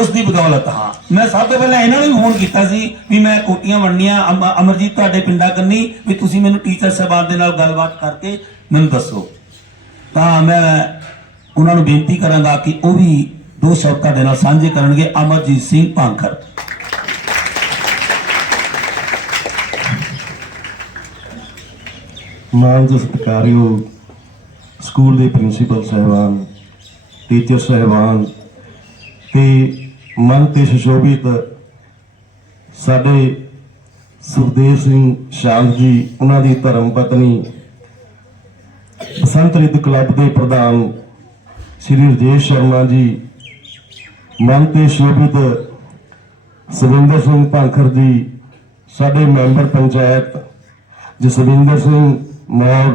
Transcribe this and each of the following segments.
ਉਸ ਦੀ ਬਦੌਲਤ ਹਾਂ। ਮੈਂ ਸਭ ਤੋਂ ਪਹਿਲਾਂ ਇਹਨਾਂ ਨੂੰ ਵੀ ਫੋਨ ਕੀਤਾ ਸੀ ਵੀ ਮੈਂ ਕੋਟੀਆਂ ਵੰਡੀਆਂ ਅਮਰਜੀਤ ਤੁਹਾਡੇ ਪਿੰਡਾਂ ਕੰਨੀ, ਵੀ ਤੁਸੀਂ ਮੈਨੂੰ ਟੀਚਰ ਸਾਹਿਬਾਨ ਦੇ ਨਾਲ ਗੱਲਬਾਤ ਕਰਕੇ ਮੈਨੂੰ ਦੱਸੋ। ਤਾਂ ਮੈਂ ਉਹਨਾਂ ਨੂੰ ਬੇਨਤੀ ਕਰਾਂਗਾ ਕਿ ਉਹ ਵੀ ਦੋ ਸ਼ਬਦ ਤੁਹਾਡੇ ਨਾਲ ਸਾਂਝੇ ਕਰਨਗੇ, ਅਮਰਜੀਤ ਸਿੰਘ ਭਾਂਖਰ ਮਾਨਯੋਗ ਸਤਿਕਾਰਯੋਗ ਸਕੂਲ ਦੇ ਪ੍ਰਿੰਸੀਪਲ ਸਾਹਿਬਾਨ ਟੀਚਰ ਸਾਹਿਬਾਨ ਤੇ ਮਨ ਤੇ ਸੁਸ਼ੋਭਿਤ ਸਾਡੇ ਸੁਖਦੇਵ ਸਿੰਘ ਸ਼ਾਮ ਜੀ, ਉਹਨਾਂ ਦੀ ਧਰਮ ਪਤਨੀ, ਬਸੰਤ ਰਿੱਧ ਕਲੱਬ ਦੇ ਪ੍ਰਧਾਨ ਸ੍ਰੀ ਰਜੇਸ਼ ਸ਼ਰਮਾ ਜੀ ਮਨ ਤੇ ਸ਼ੋਭਿਤ ਸਵਿੰਦਰ ਸਿੰਘ ਭਾਂਖਰ ਜੀ, ਸਾਡੇ ਮੈਂਬਰ ਪੰਚਾਇਤ ਜਸਵਿੰਦਰ ਸਿੰਘ ਮੌੜ,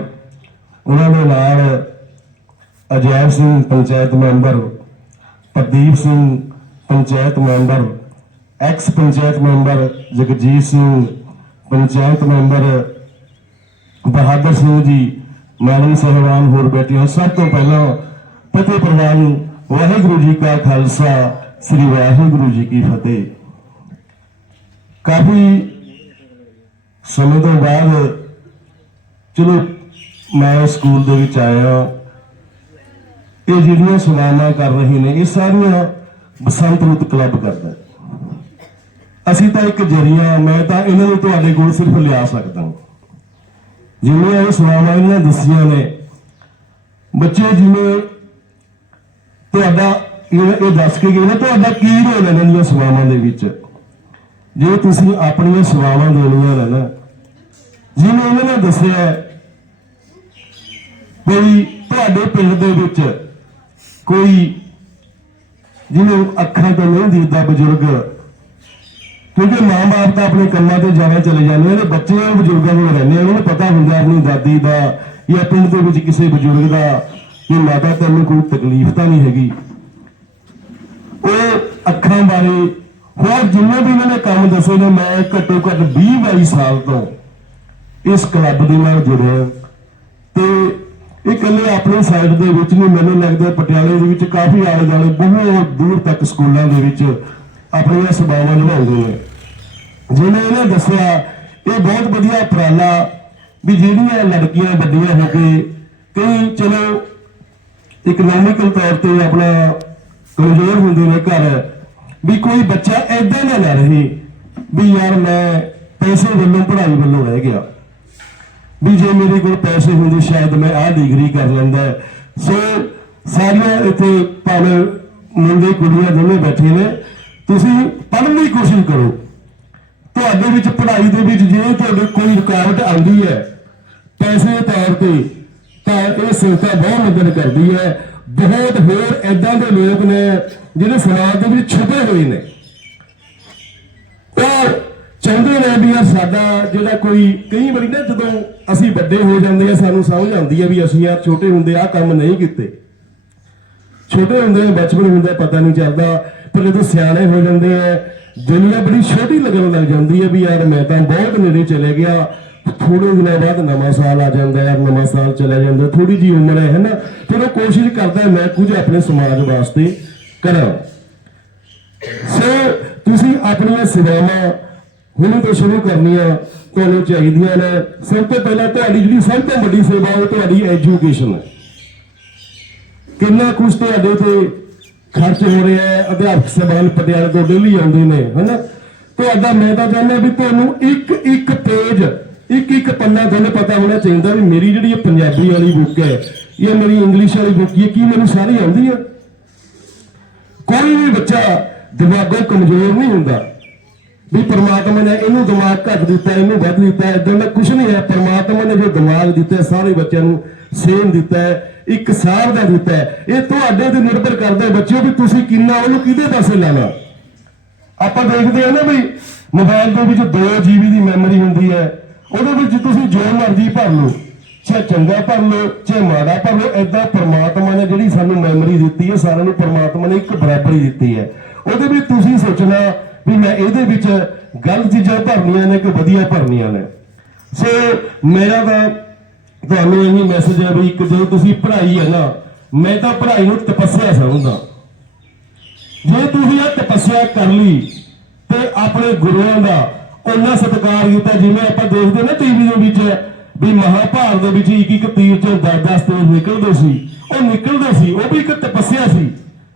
ਉਹਨਾਂ ਦੇ ਨਾਲ Ajaib Singh panchayat member Pradeep Singh panchayat member ex panchayat member Jagjit Singh, panchayat member Bahadar Singh ji, madam ਸਹਿਬਾਨ ਹੋਰ ਬੈਠੇ ਹੋ ਸਭ ਤੋਂ ਪਹਿਲਾਂ ਪਤੇ ਪ੍ਰਵਾਨ ਵਾਹਿਗੁਰੂ ਜੀ ਕਾ ਖਾਲਸਾ, ਸ੍ਰੀ ਵਾਹਿਗੁਰੂ ਜੀ ਕੀ ਫਤਿਹ। ਕਾਫੀ ਸਮੇਂ ਤੋਂ ਬਾਅਦ, ਚਲੋ ਮੈਂ ਸਕੂਲ ਦੇ ਵਿੱਚ ਆਇਆ। ਇਹ ਜਿਹੜੀਆਂ ਸਲਾਨਾ ਕਰ ਰਹੇ ਨੇ, ਇਹ ਸਾਰੀਆਂ ਬਸੰਤ ਰੁੱਤ ਕਲੱਬ ਕਰਦਾ ਅਸੀਂ ਤਾਂ ਇੱਕ ਜਰੀਆ ਮੈਂ ਤਾਂ ਇਹਨਾਂ ਨੂੰ ਤੁਹਾਡੇ ਕੋਲ ਸਿਰਫ ਲਿਆ ਸਕਦਾ ਹਾਂ। ਜਿਵੇਂ ਇਹ ਸਲਾਨਾ ਇਹਨਾਂ ਦੱਸੀਆਂ ਨੇ, ਬੱਚੇ ਜਿਵੇਂ ਤੁਹਾਡਾ, ਇਹ ਦੱਸ ਕੇ ਗਏ ਨਾ, ਤੁਹਾਡਾ ਕੀ ਰੋਲ ਹੈ ਇਹਨਾਂ ਦੀਆਂ ਸੇਵਾਵਾਂ ਦੇ ਵਿੱਚ? ਜੇ ਤੁਸੀਂ ਆਪਣੀਆਂ ਸੇਵਾਵਾਂ ਦੇਣੀਆਂ ਨੇ ਨਾ, ਜਿਵੇਂ ਇਹਨਾਂ ਨੇ ਦੱਸਿਆ ਕੋਈ ਤੁਹਾਡੇ ਪਿੰਡ ਦੇ ਵਿੱਚ ਕੋਈ ਜਿਹਨੂੰ ਅੱਖਾਂ ਤੋਂ ਨਹੀਂ ਦਿਖਦਾ ਬਜ਼ੁਰਗ। ਕਿਉਂਕਿ ਮਾਂ-ਬਾਪ ਤਾਂ ਆਪਣੇ ਕੰਮਾਂ ਤੇ ਜਾਣਾ ਚਲੇ ਜਾਂਦੇ ਨੇ ਬੱਚੇ ਬਜ਼ੁਰਗਾਂ ਨੂੰ ਰਹਿੰਦੇ ਉਹਨਾਂ ਨੂੰ ਪਤਾ ਹੁੰਦਾ ਆਪਣੀ ਦਾਦੀ ਦਾ ਜਾਂ ਪਿੰਡ ਦੇ ਵਿੱਚ ਕਿਸੇ ਬਜ਼ੁਰਗ ਦਾ ਕਿ ਮਾਤਾ ਤੈਨੂੰ ਕੋਈ ਤਕਲੀਫ ਤਾਂ ਨਹੀਂ ਹੈਗੀ। ਉਹ ਅੱਖਾਂ ਬਾਰੇ ਹੋਰ ਜਿੰਨੇ ਵੀ ਇਹਨਾਂ ਨੇ ਕੰਮ ਦੱਸੇ ਨੇ, ਮੈਂ ਘੱਟੋ ਘੱਟ 20 22 ਸਾਲ ਤੋਂ ਇਸ ਕਲੱਬ ਦੇ ਨਾਲ ਜੁੜਿਆ। ਤੇ ਇਹ ਇਕੱਲੇ ਆਪਣੀ ਸਾਈਡ ਦੇ ਵਿੱਚ ਨਹੀਂ, ਮੈਨੂੰ ਲੱਗਦਾ ਪਟਿਆਲੇ ਦੇ ਵਿੱਚ ਕਾਫੀ ਆਲੇ ਦੁਆਲੇ ਬਹੁਤ ਦੂਰ ਤੱਕ ਸਕੂਲਾਂ ਦੇ ਵਿੱਚ ਆਪਣੀਆਂ ਸੇਵਾਵਾਂ ਨਿਭਾਉਂਦੇ ਨੇ। ਜਿਵੇਂ ਇਹਨੇ ਦੱਸਿਆ, ਇਹ ਬਹੁਤ ਵਧੀਆ ਉਪਰਾਲਾ ਵੀ ਜਿਹੜੀਆਂ ਲੜਕੀਆਂ ਵੱਡੀਆਂ ਹੋ ਕੇ ਕਈ, ਚਲੋ ਇਕਨੋਮਿਕਲ ਤੌਰ ਤੇ ਆਪਣਾ ਕਮਜ਼ੋਰ ਹੁੰਦੇ ਨੇ ਘਰ, ਵੀ ਕੋਈ ਬੱਚਾ ਐਦਾਂ ਨਾ ਨਾ ਰਹੇ ਵੀ ਯਾਰ ਮੈਂ ਪੈਸੇ ਵੱਲੋਂ, ਪੜ੍ਹਾਈ ਵੱਲੋਂ ਰਹਿ ਗਿਆ। ਵੀ ਜੇ ਮੇਰੇ ਕੋਲ ਪੈਸੇ ਹੁੰਦੇ ਸ਼ਾਇਦ ਮੈਂ ਆਹ ਡਿਗਰੀ ਕਰ ਲੈਂਦਾ। ਸੋ ਸਾਰੀਆਂ ਇੱਥੇ ਭਾਵੇਂ ਮੁੰਡੇ ਕੁੜੀਆਂ ਦੋਵੇਂ ਬੈਠੇ ਨੇ, ਤੁਸੀਂ ਪੜ੍ਹਨ ਦੀ ਕੋਸ਼ਿਸ਼ ਕਰੋ। ਤੁਹਾਡੇ ਵਿੱਚ ਪੜ੍ਹਾਈ ਦੇ ਵਿੱਚ ਜੇ ਤੁਹਾਡੇ ਕੋਈ ਰੁਕਾਵਟ ਆਉਂਦੀ ਹੈ, ਪੈਸੇ ਦੇ ਤੌਰ ਤੇ, ਤਾਂ ਇਹ ਸੰਸਥਾ ਬਹੁਤ ਮਦਦ ਕਰਦੀ ਹੈ। ਬਹੁਤ ਹੋਰ ਐਦਾਂ ਦੇ ਲੋਕ ਨੇ ਜਿਹੜੇ ਸਮਾਜ ਦੇ ਵਿੱਚ ਛੁਪੇ ਹੋਏ ਨੇ। ਔਰ ਚਾਹੁੰਦੇ ਨੇ ਵੀ ਯਾਰ ਸਾਡਾ ਜਿਹੜਾ ਕੋਈ, ਕਈ ਵਾਰੀ ਨਾ ਜਦੋਂ ਅਸੀਂ ਵੱਡੇ ਹੋ ਜਾਂਦੇ ਆ, ਸਾਨੂੰ ਸਮਝ ਆਉਂਦੀ ਹੈ ਵੀ ਅਸੀਂ ਯਾਰ ਛੋਟੇ ਹੁੰਦੇ ਆ ਕੰਮ ਨਹੀਂ ਕੀਤੇ। ਛੋਟੇ ਹੁੰਦੇ ਬਚਪਨ ਹੁੰਦਾ, ਪਤਾ ਨਹੀਂ ਚੱਲਦਾ, ਪਰ ਜਦੋਂ ਸਿਆਣੇ ਹੋ ਜਾਂਦੇ ਆ, ਦੁਨੀਆ ਬੜੀ ਛੋਟੀ ਲੱਗਣ ਲੱਗ ਜਾਂਦੀ ਹੈ ਵੀ ਯਾਰ ਮੈਂ ਤਾਂ ਬਹੁਤ ਨੇੜੇ ਚਲੇ ਗਿਆ। ਥੋੜੇ ਦਿਨਾਂ ਬਾਅਦ ਨਵਾਂ ਸਾਲ ਆ ਜਾਂਦਾ ਯਾਰ, ਨਵਾਂ ਸਾਲ ਚਲਾ ਜਾਂਦਾ ਥੋੜੀ ਜੀ ਉਮਰ ਹੈ ਨਾ, ਫਿਰ ਉਹ ਕੋਸ਼ਿਸ਼ ਕਰਦਾ ਮੈਂ ਕੁਝ ਆਪਣੇ ਸਮਾਜ ਵਾਸਤੇ ਕਰਾਂ। ਸੋ, ਤੁਸੀਂ ਆਪਣੀਆਂ ਸੇਵਾਵਾਂ ਹੁਣ ਤੋਂ ਸ਼ੁਰੂ ਕਰਨੀਆਂ ਤੁਹਾਨੂੰ ਚਾਹੀਦੀਆਂ ਨੇ, ਸਭ ਤੋਂ ਪਹਿਲਾਂ ਤੁਹਾਡੀ ਜਿਹੜੀ ਸਭ ਤੋਂ ਵੱਡੀ ਸੇਵਾ ਉਹ ਤੁਹਾਡੀ ਐਜੂਕੇਸ਼ਨ ਹੈ ਕਿੰਨਾ ਕੁਝ ਤੁਹਾਡੇ ਤੇ ਖਰਚ ਹੋ ਰਿਹਾ ਹੈ, ਅਧਿਆਪਕ ਸਭਾਨ ਪਟਿਆਲੇ ਤੋਂ ਡੇਲੀ ਆਉਂਦੇ ਨੇ, ਹਨਾ? ਤੁਹਾਡਾ, ਮੈਂ ਤਾਂ ਚਾਹੁੰਦਾ ਵੀ ਤੁਹਾਨੂੰ ਇੱਕ ਇੱਕ ਪੇਜ ਇੱਕ ਇੱਕ ਪੰਨਾ ਤੁਹਾਨੂੰ ਪਤਾ ਹੋਣਾ ਚਾਹੀਦਾ ਵੀ ਮੇਰੀ ਜਿਹੜੀ ਇਹ ਪੰਜਾਬੀ ਵਾਲੀ ਬੁੱਕ ਹੈ ਇਹ ਮੇਰੀ ਇੰਗਲਿਸ਼ ਵਾਲੀ ਬੁੱਕ ਹੈ, ਕੀ ਮੈਨੂੰ ਸਾਰੀ ਆਉਂਦੀ ਹੈ ਕੋਈ ਵੀ ਬੱਚਾ ਦਿਮਾਗੋਂ ਕਮਜ਼ੋਰ ਨਹੀਂ ਹੁੰਦਾ। ਵੀ ਪਰਮਾਤਮਾ ਨੇ ਇਹਨੂੰ ਦਿਮਾਗ ਘੱਟ ਦਿੱਤਾ, ਇਹਨੂੰ ਵੱਧ ਦਿੱਤਾ, ਇਦਾਂ ਦਾ ਕੁਝ ਨਹੀਂ ਹੈ। ਪਰਮਾਤਮਾ ਨੇ ਜੋ ਦਿਮਾਗ ਦਿੱਤਾ, ਸਾਰੇ ਬੱਚਿਆਂ ਨੂੰ ਸੇਮ ਦਿੱਤਾ ਹੈ, ਇੱਕ ਸਾਰ ਦਾ ਦਿੱਤਾ ਹੈ। ਇਹ ਤੁਹਾਡੇ ਤੇ ਨਿਰਭਰ ਕਰਦਾ ਹੈ ਬੱਚਿਓ ਵੀ ਤੁਸੀਂ ਕਿੰਨਾ, ਉਹਨੂੰ ਕਿਹਦੇ ਪਾਸੇ ਲਾਣਾ? ਆਪਾਂ ਦੇਖਦੇ ਹਾਂ ਨਾ ਵੀ ਮੋਬਾਈਲ ਦੇ ਵਿੱਚ 2 GB ਦੀ ਮੈਮਰੀ ਹੁੰਦੀ ਹੈ, ਉਹਦੇ ਵਿੱਚ ਤੁਸੀਂ ਜੋ ਮਰਜ਼ੀ ਭਰ ਲਓ, ਚਾਹੇ ਚੰਗਾ ਭਰ ਲਓ, ਚਾਹੇ ਮਾੜਾ ਭਰ ਲਓ ਐਦਾਂ ਪਰਮਾਤਮਾ ਨੇ ਜਿਹੜੀ ਸਾਨੂੰ ਮੈਮਰੀ ਦਿੱਤੀ ਹੈ, ਸਾਰਿਆਂ ਨੂੰ ਪਰਮਾਤਮਾ ਨੇ ਇੱਕ ਬਰਾਬਰੀ ਦਿੱਤੀ ਹੈ। ਉਹਦੇ ਵਿੱਚ ਤੁਸੀਂ ਸੋਚਣਾ ਵੀ ਮੈਂ ਇਹਦੇ ਵਿੱਚ ਗਲਤ ਚੀਜ਼ਾਂ ਭਰਨੀਆਂ ਨੇ ਕਿ ਵਧੀਆ ਭਰਨੀਆਂ ਨੇ। ਸੋ ਮੇਰਾ ਤਾਂ ਤੁਹਾਨੂੰ ਇਹੀ ਮੈਸੇਜ ਹੈ ਵੀ ਇੱਕ ਜਦੋਂ ਤੁਸੀਂ ਪੜ੍ਹਾਈ ਹੈ ਨਾ, ਮੈਂ ਤਾਂ ਪੜ੍ਹਾਈ ਨੂੰ ਤਪੱਸਿਆ ਸਮਝਦਾ। ਜੇ ਤੁਸੀਂ ਇਹ ਤਪੱਸਿਆ ਕਰ ਲਈ ਤੇ ਆਪਣੇ ਗੁਰੂਆਂ ਦਾ ਉਹਨਾਂ ਸਤਿਕਾਰ ਕੀਤਾ, ਜਿਵੇਂ ਆਪਾਂ ਦੇਖਦੇ ਨਾ ਟੀਵੀ ਦੇ ਵਿੱਚ, ਵੀ ਮਹਾਭਾਰਤ ਦੇ ਵਿੱਚ ਇੱਕ ਇੱਕ ਤੀਰ ਚੋਂ 10-10 ਤੀਰ ਨਿਕਲਦੇ ਸੀ। ਉਹ ਨਿਕਲਦੇ ਸੀ, ਉਹ ਵੀ ਇੱਕ ਤਪੱਸਿਆ ਸੀ।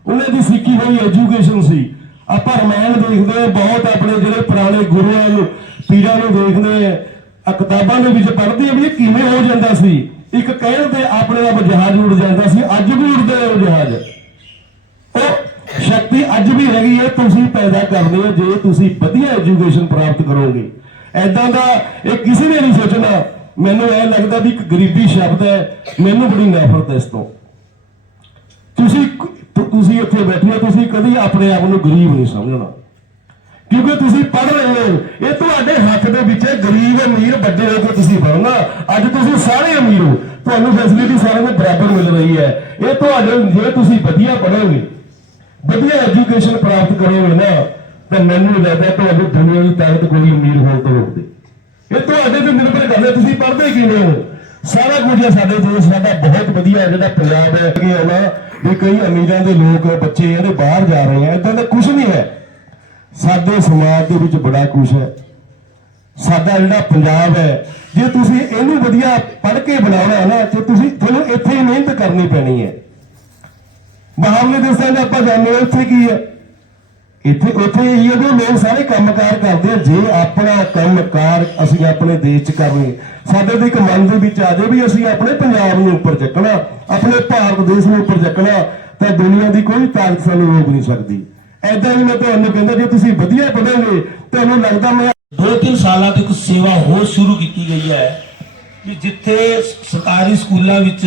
ਉਹਨਾਂ ਦੀ ਸਿੱਖੀ ਹੋਈ ਐਜੂਕੇਸ਼ਨ ਸੀ। ਆਪਾਂ ਰਮਾਇਣ ਦੇਖਦੇ ਹਾਂ, ਬਹੁਤ ਆਪਣੇ ਜਿਹੜੇ ਪੁਰਾਣੇ ਗੁਰੂਆਂ ਨੂੰ, ਪੀਰਾਂ ਨੂੰ ਦੇਖਦੇ ਆ ਕਿਤਾਬਾਂ ਦੇ ਵਿੱਚ ਪੜ੍ਹਦੇ ਆ ਵੀ ਇਹ ਕਿਵੇਂ ਹੋ ਜਾਂਦਾ ਸੀ। ਇੱਕ ਕਹਿਣ ਤੇ ਆਪਣੇ ਆਪ ਜਹਾਜ਼ ਉੱਡ ਜਾਂਦਾ ਸੀ, ਅੱਜ ਵੀ ਉੱਡਦੇ ਆ ਉਹ ਜਹਾਜ਼। ਉਹ ਸ਼ਕਤੀ ਅੱਜ ਵੀ ਹੈਗੀ ਹੈ, ਤੁਸੀਂ ਪੈਦਾ ਕਰਦੇ ਹੋ, ਜੇ ਤੁਸੀਂ ਵਧੀਆ ਐਜੂਕੇਸ਼ਨ ਪ੍ਰਾਪਤ ਕਰੋਗੇ। ਐਦਾਂ ਦਾ ਇਹ ਕਿਸੇ ਨੇ ਨਹੀਂ ਸੋਚਣਾ। ਮੈਨੂੰ ਇਹ ਲੱਗਦਾ ਵੀ ਇੱਕ ਗਰੀਬੀ ਸ਼ਬਦ ਹੈ, ਮੈਨੂੰ ਬੜੀ ਨਫ਼ਰਤ ਹੈ ਇਸ ਤੋਂ। ਤੁਸੀਂ ਇੱਥੇ ਬੈਠੇ ਹੋ, ਤੁਸੀਂ ਕਦੀ ਆਪਣੇ ਆਪ ਨੂੰ ਗਰੀਬ ਨਹੀਂ ਸਮਝਣਾ। ਕਿਉਂਕਿ ਤੁਸੀਂ ਪੜ ਰਹੇ ਹੋ, ਇਹ ਤੁਹਾਡੇ ਹੱਥ ਦੇ ਵਿੱਚ ਹੈ ਗਰੀਬ ਅਮੀਰ ਵੱਡੇ ਹੋ ਕੇ ਤੁਸੀਂ ਪੜਨਾ ਅੱਜ ਤੁਸੀਂ ਸਾਰੇ ਅਮੀਰ ਹੋ, ਤੁਹਾਨੂੰ ਫੈਸਿਲਿਟੀ ਸਾਰਿਆਂ ਨੂੰ ਬਰਾਬਰ ਮਿਲ ਰਹੀ ਹੈ। ਇਹ ਤੁਹਾਡੇ ਜੇ ਤੁਸੀਂ ਵਧੀਆ ਪੜੋਗੇ ਵਧੀਆ ਐਜੂਕੇਸ਼ਨ ਪ੍ਰਾਪਤ ਕਰੋਗੇ ਨਾ, ਤਾਂ ਮੈਨੂੰ ਲੱਗਦਾ ਤੁਹਾਨੂੰ ਦੁਨੀਆ ਦੀ ਤਾਕਤ ਕੋਈ ਅਮੀਰ ਹੋਣ ਤੋਂ ਰੋਕਦੇ। ਇਹ ਤੁਹਾਡੇ ਤੇ ਨਿਰਭਰ ਕਰਦਾ ਤੁਸੀਂ ਪੜ੍ਹਦੇ ਕਿਵੇਂ ਹੋ? ਸਾਰਾ ਕੁਝ ਹੈ ਸਾਡੇ ਦੇਸ਼ ਸਾਡਾ ਬਹੁਤ ਵਧੀਆ ਜਿਹੜਾ ਪੰਜਾਬ ਹੈ, ਕਿ ਆਉਣਾ ਵੀ ਕਈ ਅਮੀਰਾਂ ਦੇ ਲੋਕ, ਬੱਚੇ ਇਹਦੇ ਬਾਹਰ ਜਾ ਰਹੇ ਆ, ਇਦਾਂ ਦਾ ਕੁਝ ਨਹੀਂ ਹੈ। ਸਾਡੇ ਸਮਾਜ ਦੇ ਵਿੱਚ ਬੜਾ ਕੁਝ ਹੈ। ਸਾਡਾ ਜਿਹੜਾ ਪੰਜਾਬ ਹੈ, ਜੇ ਤੁਸੀਂ ਇਹਨੂੰ ਵਧੀਆ ਪੜ੍ਹ ਕੇ ਬਣਾਉਣਾ ਹੈ ਨਾ, ਤੇ ਤੁਸੀਂ ਤੁਹਾਨੂੰ ਇੱਥੇ ਹੀ ਮਿਹਨਤ ਕਰਨੀ ਪੈਣੀ ਹੈ। ਬਾਹਰਲੇ ਦੇਸ਼ਾਂ 'ਚ ਆਪਾਂ ਜਾਂਦੇ ਹਾਂ, ਇੱਥੇ ਕੀ ਹੈ? ਇੱਥੇ ਉੱਥੇ ਇਹ ਹੈ ਵੀ ਲੋਕ ਸਾਰੇ ਕੰਮਕਾਰ ਕਰਦੇ ਆ। ਜੇ ਆਪਣਾ ਕੰਮਕਾਰ ਅਸੀਂ ਆਪਣੇ ਦੇਸ਼ 'ਚ ਕਰਨੀ, ਸਾਡੇ ਦੇ ਇੱਕ ਮਨ ਦੇ ਵਿੱਚ ਆ ਜਾਏ ਵੀ ਅਸੀਂ ਆਪਣੇ ਪੰਜਾਬ ਨੂੰ ਉੱਪਰ ਚੱਕਣਾ, ਆਪਣੇ ਭਾਰਤ ਦੇਸ਼ ਨੂੰ ਉੱਪਰ ਚੱਕਣਾ, ਤਾਂ ਦੁਨੀਆ ਦੀ ਕੋਈ ਤਾਕਤ ਸਾਨੂੰ ਰੋਕ ਨਹੀਂ ਸਕਦੀ। ਐਦਾਂ ਹੀ ਮੈਂ ਤੁਹਾਨੂੰ ਕਹਿੰਦਾ, ਜੇ ਤੁਸੀਂ ਵਧੀਆ ਪੜ੍ਹੋਗੇ ਤੁਹਾਨੂੰ ਲੱਗਦਾ ਮੈਂ ਦੋ ਤਿੰਨ ਸਾਲਾਂ ਤੋਂ ਇੱਕ ਸੇਵਾ ਹੋਰ ਸ਼ੁਰੂ ਕੀਤੀ ਗਈ ਹੈ ਕਿ ਜਿੱਥੇ ਸਰਕਾਰੀ ਸਕੂਲਾਂ ਵਿੱਚ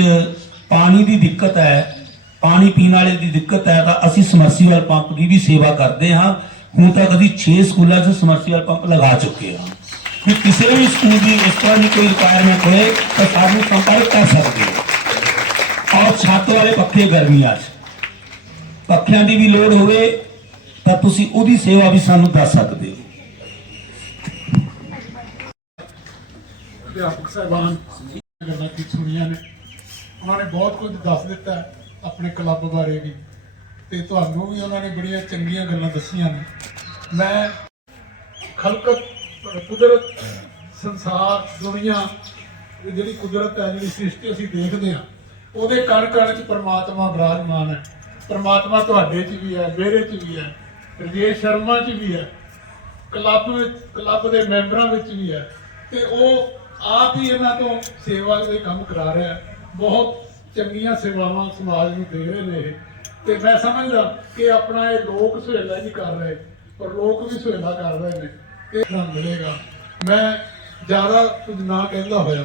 ਪਾਣੀ ਦੀ ਦਿੱਕਤ ਹੈ ਪਾਣੀ ਪੀਣ ਵਾਲੇ ਦੀ ਦਿੱਕਤ ਹੈ ਤਾਂ ਅਸੀਂ ਸਮਰਸੀਵਲ ਪੰਪ ਦੀ ਵੀ ਸੇਵਾ ਕਰਦੇ ਹਾਂ। ਹੁਣ ਤੱਕ ਅਸੀਂ 6 ਸਕੂਲਾਂ 'ਚ ਸਮਰਸੀਵਲ ਪੰਪ ਲਗਾ ਚੁੱਕੇ ਹਾਂ। ਕਿ ਕਿਸੇ ਵੀ ਸਕੂਲ ਦੀ ਇਸ ਤਰ੍ਹਾਂ ਦੀ ਕੋਈ ਰਿਕੁਆਇਰਮੈਂਟ ਹੋਏ ਤਾਂ ਸਾਨੂੰ ਸੰਪਰਕ ਕਰ ਸਕਦੇ ਹੋ। ਔਰ ਛੱਤ ਵਾਲੇ ਪੱਖੇ ਗਰਮੀਆਂ 'ਚ। ਪੱਖਿਆਂ ਦੀ ਵੀ ਲੋੜ ਹੋਵੇ ਤਾਂ ਤੁਸੀਂ ਉਹਦੀ ਸੇਵਾ ਵੀ ਸਾਨੂੰ ਦੱਸ ਸਕਦੇ ਹੋ। ਅਧਿਆਪਕ ਸਾਹਿਬਾਨ ਗੱਲਾਂ ਕੀ ਸੁਣੀਆਂ ਨੇ? ਉਹਨਾਂ ਨੇ ਬਹੁਤ ਕੁਝ ਦੱਸ ਦਿੱਤਾ ਹੈ। ਆਪਣੇ ਕਲੱਬ ਬਾਰੇ ਵੀ। ਤੇ ਤੁਹਾਨੂੰ ਵੀ ਉਹਨਾਂ ਨੇ ਬੜੀਆਂ ਚੰਗੀਆਂ ਗੱਲਾਂ ਦੱਸੀਆਂ ਨੇ। ਮੈਂ ਖਲਕਤ, ਕੁਦਰਤ, ਸੰਸਾਰ, ਦੁਨੀਆ ਜਿਹੜੀ ਕੁਦਰਤ ਹੈ, ਜਿਹੜੀ ਸ੍ਰਿਸ਼ਟੀ ਅਸੀਂ ਦੇਖਦੇ ਹਾਂ, ਉਹਦੇ ਕਣ ਕਣ 'ਚ ਪ੍ਰਮਾਤਮਾ ਬਰਾਜਮਾਨ ਹੈ। ਪ੍ਰਮਾਤਮਾ ਤੁਹਾਡੇ 'ਚ ਵੀ ਹੈ, ਮੇਰੇ 'ਚ ਵੀ ਹੈ, ਰਜੇਸ਼ ਸ਼ਰਮਾ 'ਚ ਵੀ ਹੈ ਕਲੱਬ ਵਿੱਚ ਕਲੱਬ ਦੇ ਮੈਂਬਰਾਂ ਵਿੱਚ ਵੀ ਹੈ। ਤੇ ਉਹ ਆਪ ਹੀ ਇਹਨਾਂ ਤੋਂ ਸੇਵਾ ਦੇ ਕੰਮ ਕਰਾ ਰਿਹਾ ਬਹੁਤ ਚੰਗੀਆਂ ਸੇਵਾਵਾਂ ਸਮਾਜ ਨੂੰ ਦੇ ਰਹੇ ਨੇ। ਤੇ ਮੈਂ ਸਮਝਦਾ ਕਿ ਆਪਣਾ ਇਹ ਲੋਕ ਸੁਹੇਲਾ ਨਹੀਂ ਕਰ ਰਹੇ, ਪਰ ਲੋਕ ਵੀ ਸੁਹੇਲਾ ਕਰ ਰਹੇ ਨੇ। ਇਹ ਸਾਨੂੰ ਮਿਲੇਗਾ। ਮੈਂ ਜ਼ਿਆਦਾ ਕੁਝ ਨਾ ਕਹਿੰਦਾ ਹੋਇਆ।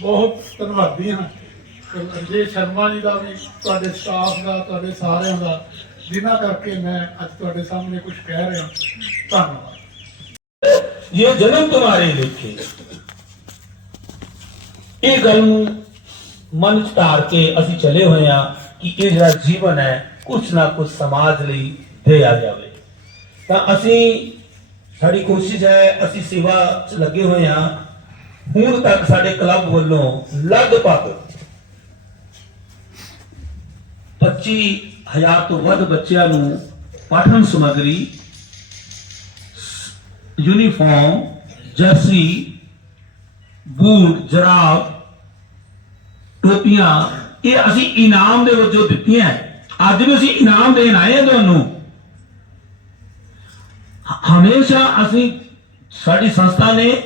ਬਹੁਤ ਧੰਨਵਾਦੀ ਹਾਂ। ਅਜੇ ਸ਼ਰਮਾ ਜੀ ਦਾ ਵੀ, ਤੁਹਾਡੇ ਸਟਾਫ ਦਾ, ਤੁਹਾਡੇ ਸਾਰਿਆਂ ਦਾ, ਜਿਨ੍ਹਾਂ ਕਰਕੇ ਮੈਂ ਅੱਜ ਤੁਹਾਡੇ ਸਾਹਮਣੇ ਕੁਝ ਕਹਿ ਰਿਹਾ। ਧੰਨਵਾਦ। ਇਹ ਜਨਮ ਤੁਹਾਰੇ ਲਿਖੇ। ਇਹ ਗੱਲ ਨੂੰ ਮਨ ਚ ਧਾਰ ਕੇ ਅਸੀਂ ਚਲੇ ਹੋਏ ਆ ਕਿ ਇਹ ਜਿਹੜਾ ਜੀਵਨ ਹੈ, ਕੁਛ ਨਾ ਕੁਛ ਸਮਾਜ ਲਈ ਦਿਆ ਜਾਵੇ। ਤਾਂ ਅਸੀਂ, ਸਾਡੀ ਕੋਸ਼ਿਸ਼ ਹੈ, ਅਸੀਂ ਸੇਵਾ ਚ ਲੱਗੇ ਹੋਏ ਆ ਹੁਣ ਤੱਕ ਸਾਡੇ ਕਲੱਬ ਵੱਲੋਂ ਲਗਭਗ 25000 ਤੋਂ ਵੱਧ ਬੱਚਿਆਂ ਨੂੰ ਪਾਠਨ ਸਮੱਗਰੀ, ਯੂਨੀਫਾਰਮ, ਜਰਸੀ, ਬੂਟ, ਜਰਾਬ ਟੋਪੀਆਂ ਇਹ ਅਸੀਂ ਇਨਾਮ ਦੇ ਵਜੋਂ ਦਿੱਤੀਆਂ ਅੱਜ ਵੀ ਅਸੀਂ ਇਨਾਮ ਦੇਣ ਆਏ ਹਾਂ ਤੁਹਾਨੂੰ। ਹਮੇਸ਼ਾ ਅਸੀਂ ਸਾਡੀ ਸੰਸਥਾ ਨੇ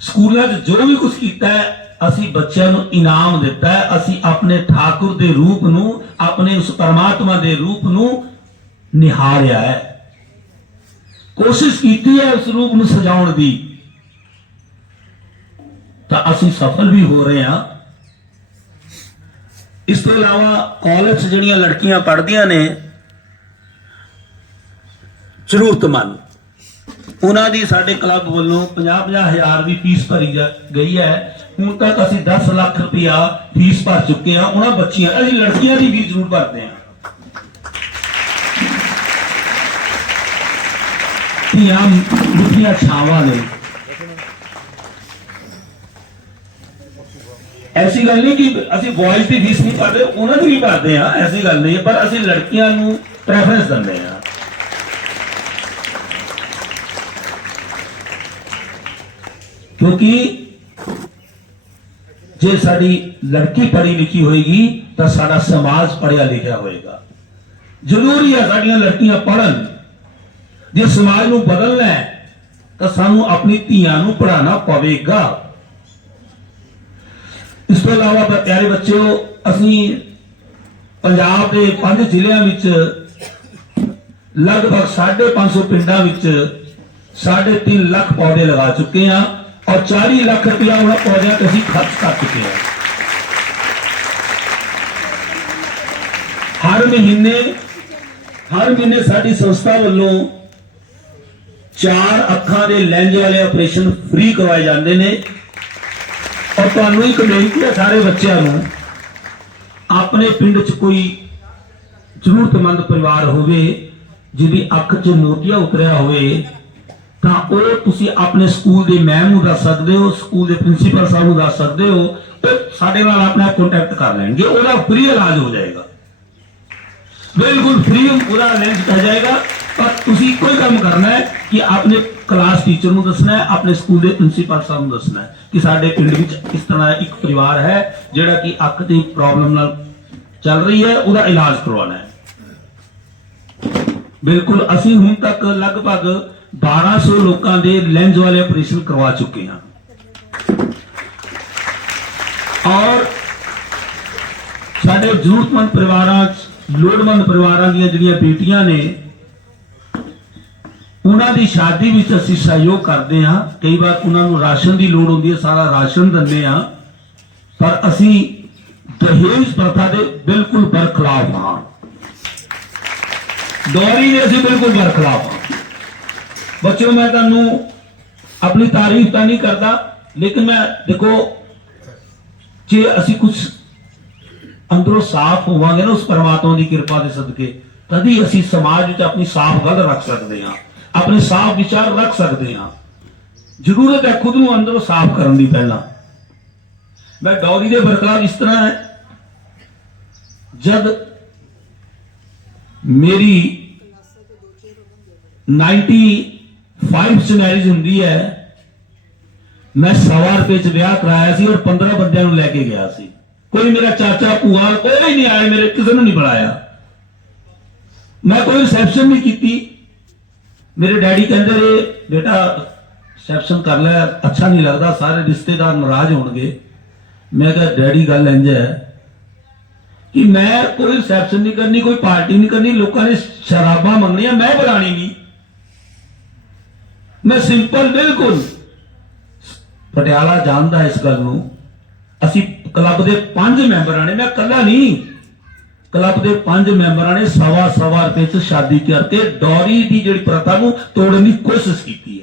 ਸਕੂਲਾਂ 'ਚ ਜੋ ਵੀ ਕੁਝ ਕੀਤਾ ਹੈ, ਅਸੀਂ ਬੱਚਿਆਂ ਨੂੰ ਇਨਾਮ ਦਿੱਤਾ ਹੈ। ਅਸੀਂ ਆਪਣੇ ਠਾਕੁਰ ਦੇ ਰੂਪ ਨੂੰ, ਆਪਣੇ ਉਸ ਪਰਮਾਤਮਾ ਦੇ ਰੂਪ ਨੂੰ ਨਿਹਾਰਿਆ ਹੈ। ਕੋਸ਼ਿਸ਼ ਕੀਤੀ ਹੈ ਉਸ ਰੂਪ ਨੂੰ ਸਜਾਉਣ ਦੀ। ਤਾਂ ਅਸੀਂ ਸਫਲ ਵੀ ਹੋ ਰਹੇ ਹਾਂ। ਇਸ ਤੋਂ ਇਲਾਵਾ ਕਾਲਜ ਜਿਹੜੀਆਂ ਲੜਕੀਆਂ ਪੜ੍ਹਦੀਆਂ ਨੇ, ਜ਼ਰੂਰਤਮੰਦ। ਉਹਨਾਂ ਦੀ ਸਾਡੇ ਕਲੱਬ ਵੱਲੋਂ 50-50 ਹਜ਼ਾਰ ਦੀ ਫੀਸ ਭਰੀ ਗਈ ਹੈ। ਹੁਣ ਤੱਕ ਅਸੀਂ 10 ਲੱਖ ਰੁਪਇਆ ਫੀਸ ਭਰ ਚੁੱਕੇ ਹਾਂ। ਉਹਨਾਂ ਬੱਚੀਆਂ, ਅਸੀਂ ਲੜਕੀਆਂ ਦੀ ਵੀ ਜ਼ਰੂਰ ਭਰਦੇ ਹਾਂ। ਧੀਆਂ ਮੁੱਠੀਆਂ ਛਾਵਾਂ ਨੇ। ਐਸੀ ਗੱਲ ਨਹੀਂ ਕਿ ਅਸੀਂ ਬॉयਜ਼ ਦੀ ਫੀਸ ਨਹੀਂ ਭਰਦੇ, ਉਹਨਾਂ ਦੀ ਵੀ ਭਰਦੇ ਆ ਐਸੀ ਗੱਲ ਨਹੀਂ ਹੈ ਪਰ ਅਸੀਂ ਲੜਕੀਆਂ ਨੂੰ ਪ੍ਰੈਫਰੈਂਸ ਦਿੰਦੇ ਆ ਕਿਉਂਕਿ ਜੇ ਸਾਡੀ ਲੜਕੀ ਪੜ੍ਹੀ ਲਿਖੀ ਹੋਏਗੀ, ਤਾਂ ਸਾਡਾ ਸਮਾਜ ਪੜ੍ਹਿਆ ਲਿਖਿਆ ਹੋਏਗਾ। ਜ਼ਰੂਰੀ ਹੈ ਸਾਡੀਆਂ ਲੜਕੀਆਂ ਪੜ੍ਹਨ। ਜੇ ਸਮਾਜ ਨੂੰ ਬਦਲਣਾ ਹੈ, ਤਾਂ ਸਾਨੂੰ ਆਪਣੀ ਧੀਆਂ ਨੂੰ ਪੜ੍ਹਾਉਣਾ ਪਵੇਗਾ। ਇਸ ਤੋਂ ਇਲਾਵਾ ਪਿਆਰੇ ਬੱਚਿਓ, ਅਸੀਂ ਪੰਜਾਬ ਦੇ ਪੰਜ ਜ਼ਿਲ੍ਹਿਆਂ ਵਿੱਚ ਲਗਭਗ 550 ਪਿੰਡਾਂ ਵਿੱਚ 3.5 ਲੱਖ ਪੌਦੇ ਲਗਾ ਚੁੱਕੇ ਹਾਂ ਔਰ 40 ਲੱਖ ਰੁਪਇਆ ਉਹਨਾਂ ਪੌਦਿਆਂ ਤੇ ਅਸੀਂ ਖਰਚ ਕਰ ਚੁੱਕੇ ਹਾਂ। ਹਰ ਮਹੀਨੇ ਹਰ ਮਹੀਨੇ ਸਾਡੀ ਸੰਸਥਾ ਵੱਲੋਂ ਚਾਰ ਅੱਖਾਂ ਦੇ ਲੈਂਜ ਵਾਲੇ ਆਪਰੇਸ਼ਨ ਫ੍ਰੀ ਕਰਵਾਏ ਜਾਂਦੇ ਨੇ। ਔਰ ਤੁਹਾਨੂੰ ਇੱਕ ਬੇਨਤੀ ਹੈ ਸਾਰੇ ਬੱਚਿਆਂ ਨੂੰ, ਆਪਣੇ ਪਿੰਡ 'ਚ ਕੋਈ ਜ਼ਰੂਰਤਮੰਦ ਪਰਿਵਾਰ ਹੋਵੇ, ਜਿਹਦੀ ਅੱਖ 'ਚ ਮੋਤੀਆ ਉਤਰਿਆ ਹੋਵੇ, ਤਾਂ ਉਹ ਤੁਸੀਂ ਆਪਣੇ ਸਕੂਲ ਦੇ ਮੈਮ ਨੂੰ ਦੱਸ ਸਕਦੇ ਹੋ, ਸਕੂਲ ਦੇ ਪ੍ਰਿੰਸੀਪਲ ਸਾਹਿਬ ਨੂੰ ਦੱਸ ਸਕਦੇ ਹੋ, ਉਹ ਸਾਡੇ ਨਾਲ ਆਪਣਾ ਕੰਟੈਕਟ ਕਰ ਲੈਣਗੇ, ਉਹਦਾ ਫ੍ਰੀ ਇਲਾਜ ਹੋ ਜਾਏਗਾ। ਬਿਲਕੁਲ ਫ੍ਰੀ ਉਹਦਾ ਇਲਾਜ ਪੈ ਜਾਏਗਾ, ਪਰ ਤੁਸੀਂ ਕੋਈ ਕੰਮ ਕਰਨਾ ਹੈ ਕਿ ਆਪਣੇ ਕਲਾਸ ਟੀਚਰ ਨੂੰ ਦੱਸਣਾ ਹੈ, ਆਪਣੇ ਸਕੂਲ ਦੇ ਪ੍ਰਿੰਸੀਪਲ ਸਾਹਿਬ ਨੂੰ ਦੱਸਣਾ ਹੈ ਕਿ ਸਾਡੇ ਪਿੰਡ ਵਿੱਚ ਇਸ ਤਰ੍ਹਾਂ ਇੱਕ ਪਰਿਵਾਰ ਹੈ ਜਿਹੜਾ ਕਿ ਅੱਖ ਦੀ ਪ੍ਰੋਬਲਮ ਨਾਲ ਚੱਲ ਰਹੀ ਹੈ, ਉਹਦਾ ਇਲਾਜ ਕਰਵਾਉਣਾ ਹੈ। ਬਿਲਕੁਲ ਅਸੀਂ ਹੁਣ ਤੱਕ ਲਗਭਗ 1200 ਲੋਕਾਂ ਦੇ ਲੈਂਜ ਵਾਲੇ ਆਪਰੇਸ਼ਨ ਕਰਵਾ ਚੁੱਕੇ ਹਾਂ। ਔਰ ਸਾਡੇ ਜ਼ਰੂਰਤਮੰਦ ਪਰਿਵਾਰਾਂ 'ਚ ਲੋੜਵੰਦ ਪਰਿਵਾਰਾਂ ਦੀਆਂ ਜਿਹੜੀਆਂ ਬੇਟੀਆਂ ਨੇ ਉਹਨਾਂ ਦੀ ਸ਼ਾਦੀ ਵਿੱਚ ਅਸੀਂ ਸਹਿਯੋਗ ਕਰਦੇ ਹਾਂ। ਕਈ ਵਾਰ ਉਹਨਾਂ ਨੂੰ ਰਾਸ਼ਨ ਦੀ ਲੋੜ ਹੁੰਦੀ ਹੈ, ਸਾਰਾ ਰਾਸ਼ਨ ਦਿੰਦੇ ਹਾਂ। ਪਰ ਅਸੀਂ ਦਹੇਜ ਪ੍ਰਥਾ ਦੇ ਬਿਲਕੁਲ ਬਰਖਲਾਫ ਹਾਂ। ਦੌਰੀ ਦੇ ਅਸੀਂ ਬਿਲਕੁਲ ਬਰਖਲਾਫ ਹਾਂ। ਬੱਚਿਓ, ਮੈਂ ਤੁਹਾਨੂੰ ਆਪਣੀ ਤਾਰੀਫ ਤਾਂ ਨਹੀਂ ਕਰਦਾ, ਲੇਕਿਨ ਮੈਂ ਦੇਖੋ, ਜੇ ਅਸੀਂ ਕੁਝ ਅੰਦਰੋਂ ਸਾਫ਼ ਹੋਵਾਂਗੇ ਨਾ, ਉਸ ਪਰਮਾਤਮਾ ਦੀ ਕਿਰਪਾ ਦੇ ਸਦਕੇ, ਤਦੀ ਅਸੀਂ ਸਮਾਜ ਵਿੱਚ ਆਪਣੀ ਸਾਫ਼ ਗੱਲ ਰੱਖ ਸਕਦੇ ਹਾਂ। ਆਪਣੇ ਸਾਫ਼ ਵਿਚਾਰ ਰੱਖ ਸਕਦੇ ਹਾਂ। ਜ਼ਰੂਰਤ ਹੈ ਖੁਦ ਨੂੰ ਅੰਦਰੋਂ ਸਾਫ਼ ਕਰਨ ਦੀ ਪਹਿਲਾਂ। ਮੈਂ ਡੌਰੀ ਦੇ ਬਰਕਰਾਰ ਇਸ ਤਰ੍ਹਾਂ ਹੈ, ਜਦ ਮੇਰੀ 95 ਚ ਮੈਰਿਜ ਹੁੰਦੀ ਹੈ, ਮੈਂ ਸਵਾ ਰੁਪਏ ਚ ਵਿਆਹ ਕਰਾਇਆ ਸੀ ਔਰ 15 ਬੰਦਿਆਂ ਨੂੰ ਲੈ ਕੇ ਗਿਆ ਸੀ। ਕੋਈ ਮੇਰਾ ਚਾਚਾ, ਭੂਆ, ਕੋਈ ਨਹੀਂ ਆਇਆ, ਮੇਰੇ ਕਿਸੇ ਨੂੰ ਨਹੀਂ ਬੁਲਾਇਆ। ਮੈਂ ਕੋਈ ਰਿਸੈਪਸ਼ਨ ਨਹੀਂ ਕੀਤੀ। ਮੇਰੇ ਡੈਡੀ ਕਹਿੰਦੇ ਰਹੇ ਬੇਟਾ ਰਿਸੈਪਸ਼ਨ ਕਰ ਲੈ, ਅੱਛਾ ਨਹੀਂ ਲੱਗਦਾ, ਸਾਰੇ ਰਿਸ਼ਤੇਦਾਰ ਨਾਰਾਜ਼ ਹੋਣਗੇ। ਮੈਂ ਕਿਹਾ, ਡੈਡੀ, ਗੱਲ ਇੰਜ ਹੈ ਕਿ ਮੈਂ ਕੋਈ ਰਿਸੈਪਸ਼ਨ ਨਹੀਂ ਕਰਨੀ, ਕੋਈ ਪਾਰਟੀ ਨਹੀਂ ਕਰਨੀ, ਲੋਕਾਂ ਨੇ ਸ਼ਰਾਬਾਂ ਮੰਗਣੀਆਂ, ਮੈਂ ਬੁਲਾਣੀ ਨਹੀਂ। ਮੈਂ ਸਿੰਪਲ ਬਿਲਕੁਲ ਪਟਿਆਲਾ ਜਾਣਦਾ ਇਸ ਗੱਲ ਨੂੰ, ਅਸੀਂ ਕਲੱਬ ਦੇ ਪੰਜ ਮੈਂਬਰਾਂ ਨੇ, ਮੈਂ ਇਕੱਲਾ ਨਹੀਂ। ਕਲੱਬ ਦੇ ਪੰਜ ਮੈਂਬਰਾਂ ਨੇ ਸਵਾ ਸਵਾ ਰੁਪਏ ਚ ਸ਼ਾਦੀ ਕਰਕੇ ਡੌਰੀ ਦੀ ਜਿਹੜੀ ਪ੍ਰਥਾ ਨੂੰ ਤੋੜਨ ਦੀ ਕੋਸ਼ਿਸ਼ ਕੀਤੀ ਹੈ।